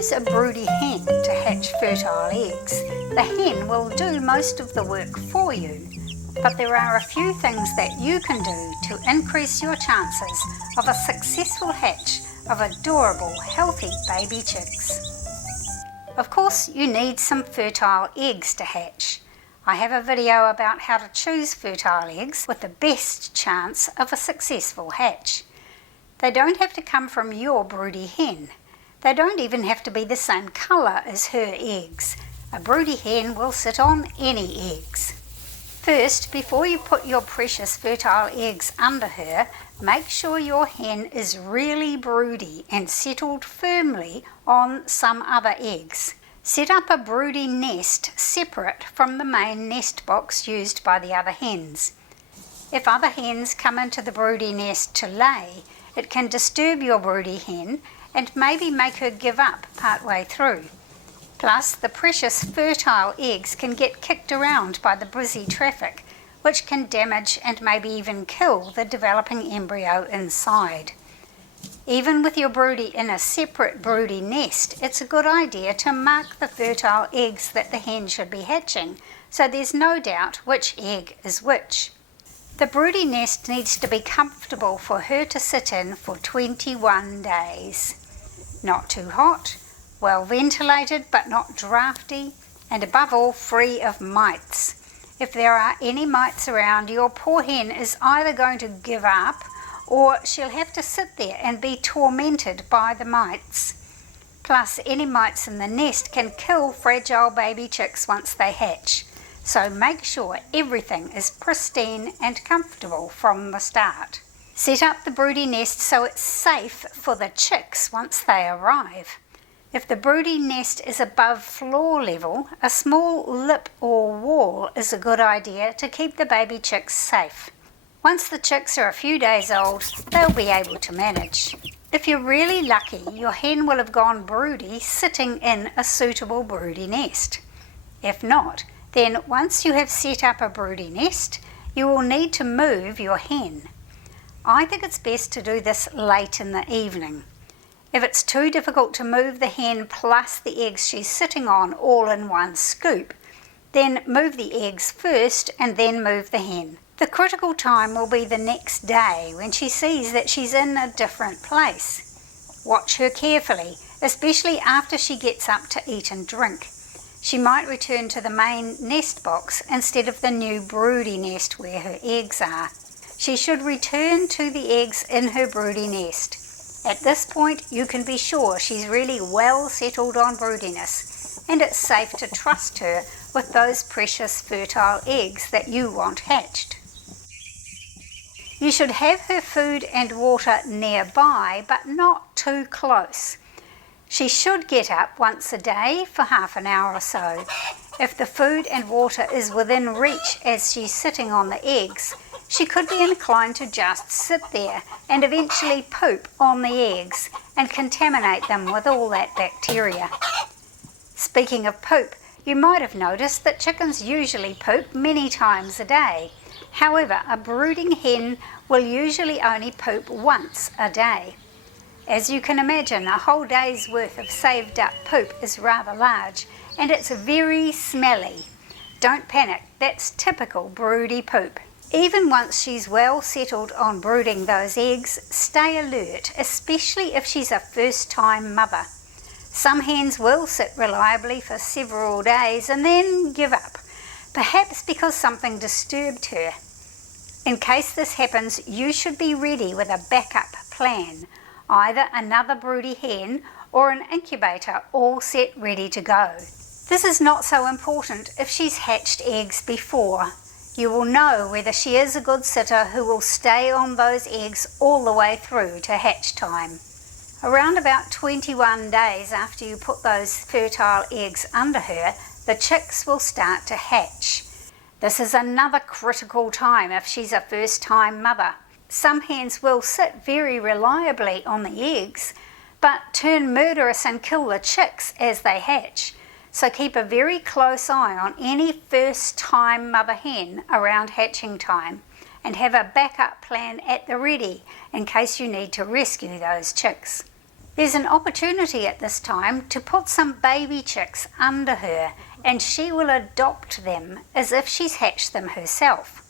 use a broody hen to hatch fertile eggs, the hen will do most of the work for you, but there are a few things that you can do to increase your chances of a successful hatch of adorable, healthy baby chicks. Of course, you need some fertile eggs to hatch. I have a video about how to choose fertile eggs with the best chance of a successful hatch. They don't have to come from your broody hen. They don't even have to be the same colour as her eggs. A broody hen will sit on any eggs. First, before you put your precious fertile eggs under her, make sure your hen is really broody and settled firmly on some other eggs. Set up a broody nest separate from the main nest box used by the other hens. If other hens come into the broody nest to lay, it can disturb your broody hen and maybe make her give up partway through. Plus, the precious fertile eggs can get kicked around by the busy traffic, which can damage and maybe even kill the developing embryo inside. Even with your broody in a separate broody nest, it's a good idea to mark the fertile eggs that the hen should be hatching, so there's no doubt which egg is which. The broody nest needs to be comfortable for her to sit in for 21 days. Not too hot, well ventilated but not drafty, and above all free of mites. If there are any mites around, your poor hen is either going to give up or she'll have to sit there and be tormented by the mites. Plus, any mites in the nest can kill fragile baby chicks once they hatch. So make sure everything is pristine and comfortable from the start. Set up the broody nest so it's safe for the chicks once they arrive. If the broody nest is above floor level, a small lip or wall is a good idea to keep the baby chicks safe. Once the chicks are a few days old, they'll be able to manage. If you're really lucky, your hen will have gone broody sitting in a suitable broody nest. If not, then once you have set up a broody nest, you will need to move your hen. I think it's best to do this late in the evening. If it's too difficult to move the hen plus the eggs she's sitting on all in one scoop, then move the eggs first and then move the hen. The critical time will be the next day when she sees that she's in a different place. Watch her carefully, especially after she gets up to eat and drink. She might return to the main nest box instead of the new broody nest where her eggs are. She should return to the eggs in her broody nest. At this point, you can be sure she's really well settled on broodiness, and it's safe to trust her with those precious fertile eggs that you want hatched. You should have her food and water nearby, but not too close. She should get up once a day for half an hour or so. If the food and water is within reach as she's sitting on the eggs, she could be inclined to just sit there and eventually poop on the eggs and contaminate them with all that bacteria. Speaking of poop, you might have noticed that chickens usually poop many times a day. However, a brooding hen will usually only poop once a day. As you can imagine, a whole day's worth of saved up poop is rather large, and it's very smelly. Don't panic, that's typical broody poop. Even once she's well settled on brooding those eggs, stay alert, especially if she's a first-time mother. Some hens will sit reliably for several days and then give up, perhaps because something disturbed her. In case this happens, you should be ready with a backup plan, either another broody hen or an incubator all set ready to go. This is not so important if she's hatched eggs before. You will know whether she is a good sitter who will stay on those eggs all the way through to hatch time. Around about 21 days after you put those fertile eggs under her, the chicks will start to hatch. This is another critical time if she's a first-time mother. Some hens will sit very reliably on the eggs, but turn murderous and kill the chicks as they hatch. So keep a very close eye on any first-time mother hen around hatching time and have a backup plan at the ready in case you need to rescue those chicks. There's an opportunity at this time to put some baby chicks under her, and she will adopt them as if she's hatched them herself.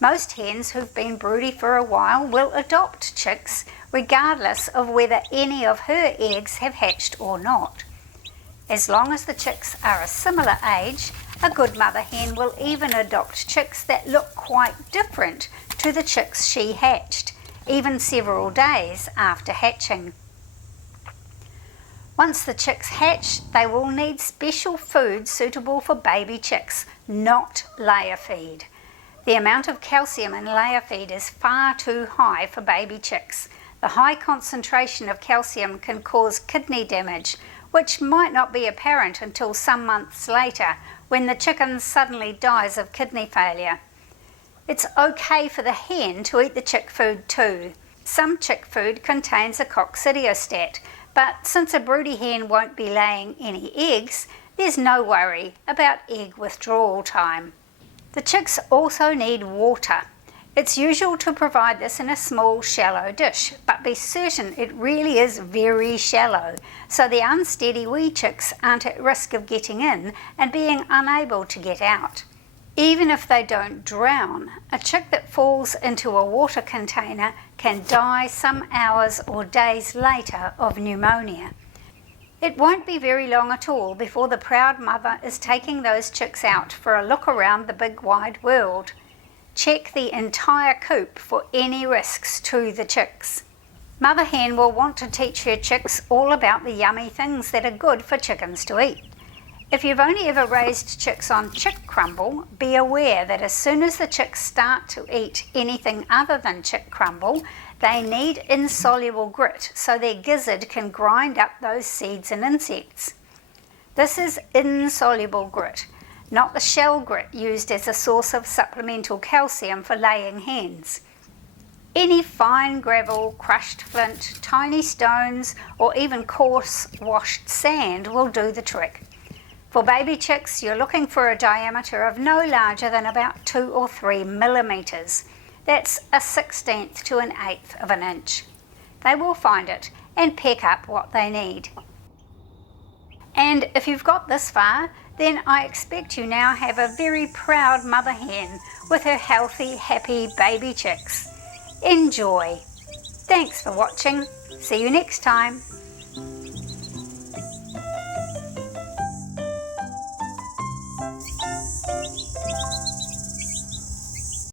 Most hens who've been broody for a while will adopt chicks regardless of whether any of her eggs have hatched or not. As long as the chicks are a similar age, a good mother hen will even adopt chicks that look quite different to the chicks she hatched, even several days after hatching. Once the chicks hatch, they will need special food suitable for baby chicks, not layer feed. The amount of calcium in layer feed is far too high for baby chicks. The high concentration of calcium can cause kidney damage, which might not be apparent until some months later when the chicken suddenly dies of kidney failure. It's okay for the hen to eat the chick food too. Some chick food contains a coccidiostat, but since a broody hen won't be laying any eggs, there's no worry about egg withdrawal time. The chicks also need water. It's usual to provide this in a small, shallow dish, but be certain it really is very shallow, so the unsteady wee chicks aren't at risk of getting in and being unable to get out. Even if they don't drown, a chick that falls into a water container can die some hours or days later of pneumonia. It won't be very long at all before the proud mother is taking those chicks out for a look around the big wide world. Check the entire coop for any risks to the chicks. Mother hen will want to teach her chicks all about the yummy things that are good for chickens to eat. If you've only ever raised chicks on chick crumble, be aware that as soon as the chicks start to eat anything other than chick crumble, they need insoluble grit so their gizzard can grind up those seeds and insects. This is insoluble grit, not the shell grit used as a source of supplemental calcium for laying hens. Any fine gravel, crushed flint, tiny stones, or even coarse washed sand will do the trick. For baby chicks, you're looking for a diameter of no larger than about 2 or 3 millimeters. That's a 1/16 to an 1/8 of an inch. They will find it and pick up what they need. And if you've got this far, then I expect you now have a very proud mother hen with her healthy, happy baby chicks. Enjoy! Thanks for watching. See you next time.